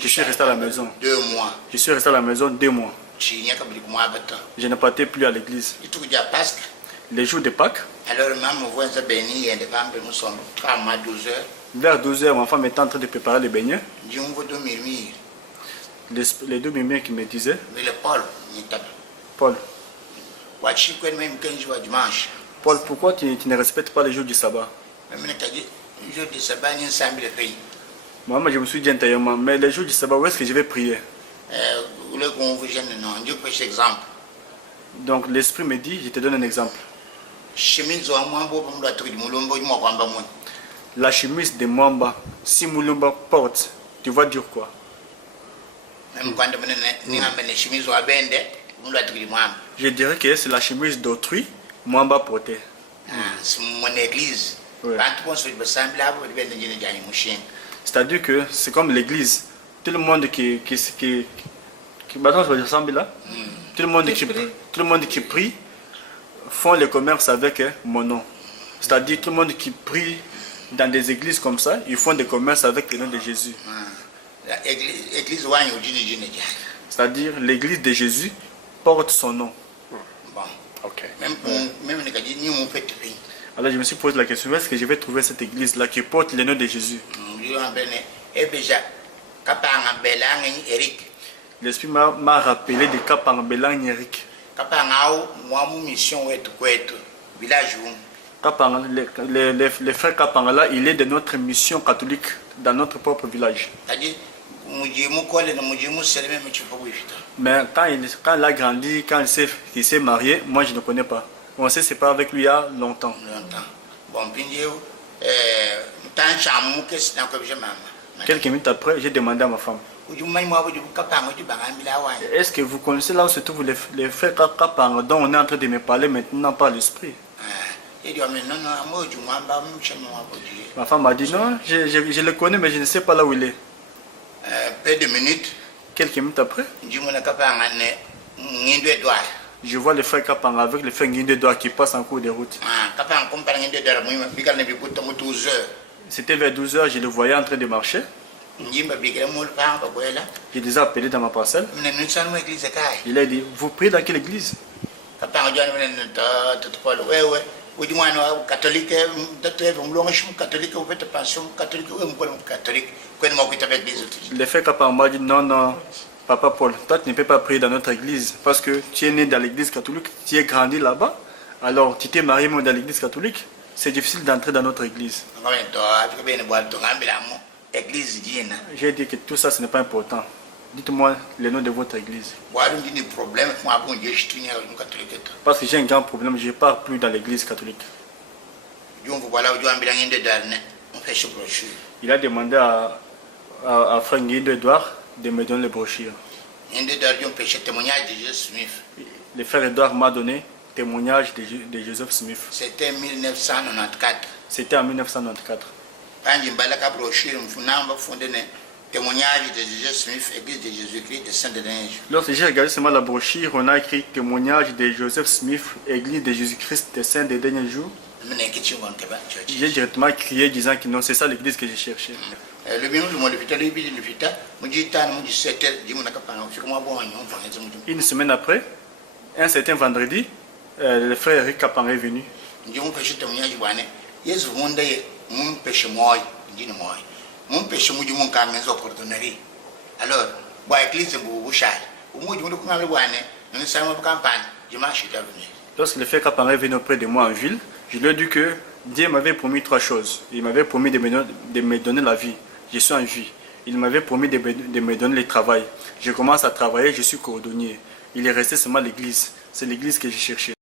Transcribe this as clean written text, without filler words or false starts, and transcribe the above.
Je suis resté à la maison. 2 mois. Je suis resté à la maison 2 mois. Je ne partais plus à l'église. Les jours de Pâques, alors, maman voit ça béni et les femmes nous sommes 3 mois 12 heures. Vers 12 heures, ma femme était en train de préparer les beignets. Les deux murmures qui me disaient, mais le Paul, Paul, dimanche. Paul, pourquoi tu ne respectes pas les jours du sabbat? Moi, je me suis dit intérieurement, mais les jours du sabbat, où est-ce que je vais prier? Donc l'esprit me dit, je te donne un exemple. La chemise de Mwamba, si Moulumba porte, tu vas dire quoi? Je dirais que c'est la chemise d'autrui, Mwamba portait. Mon église. Ouais. C'est-à-dire que c'est comme l'église. Tout le monde qui ressemble là. Tout le monde qui prie font le commerce avec mon nom. C'est-à-dire tout le monde qui prie dans des églises comme ça, ils font des commerces avec le nom de Jésus. C'est-à-dire l'église de Jésus porte son nom. Bon. Ok. Même alors je me suis posé la question, est-ce que je vais trouver cette église-là qui porte le nom de Jésus? L'esprit m'a rappelé de Kapang-Belang Eric. Les frères Kapang là, il est de notre mission catholique dans notre propre village. Mais quand il a grandi, quand il s'est marié, moi je ne connais pas. On s'est séparé avec lui il y a longtemps. Quelques minutes après, j'ai demandé à ma femme, est-ce que vous connaissez là où se trouvent les frères Kapang dont on est en train de me parler maintenant par l'esprit? Ma femme m'a dit non, je le connais mais je ne sais pas là où il est. Peu de minutes. Quelques minutes après, je vois les frères Kapang avec les frères Nguindedoa qui passent en cours de route. C'était vers 12 heures, je le voyais en train de marcher. Je les ai appelés dans ma parcelle. Il a dit, vous priez dans quelle église? Les frères Kapang m'ont dit, non, non, Papa Paul, toi tu ne peux pas prier dans notre église parce que tu es né dans l'église catholique, tu es grandi là-bas, alors tu t'es marié même dans l'église catholique, c'est difficile d'entrer dans notre église. J'ai dit que tout ça ce n'est pas important. Dites-moi le nom de votre église. Parce que j'ai un grand problème, je ne pars plus dans l'église catholique. Il a demandé à Frère Nguindo Edouard de me donner les brochures. Le frère Edouard m'a donné témoignage de Joseph Smith. C'était 1994. C'était en 1994. Témoignage de Joseph Smith, Église de Jésus-Christ des Saints des Derniers Jours. Lorsque j'ai regardé seulement la brochure, on a écrit témoignage de Joseph Smith, Église de Jésus-Christ des Saints des Derniers Jours. J'ai directement crié disant que non, c'est ça l'église que j'ai cherché. Une semaine après, un certain vendredi, le frère Eric Kapang est venu. Alors, lorsque le frère Kapang est venu auprès de moi en ville, je lui ai dit que Dieu m'avait promis 3 choses. Il m'avait promis de me donner la vie. Je suis en vie. Il m'avait promis de me donner le travail. Je commence à travailler, je suis cordonnier. Il est resté seulement l'église. C'est l'église que j'ai cherché.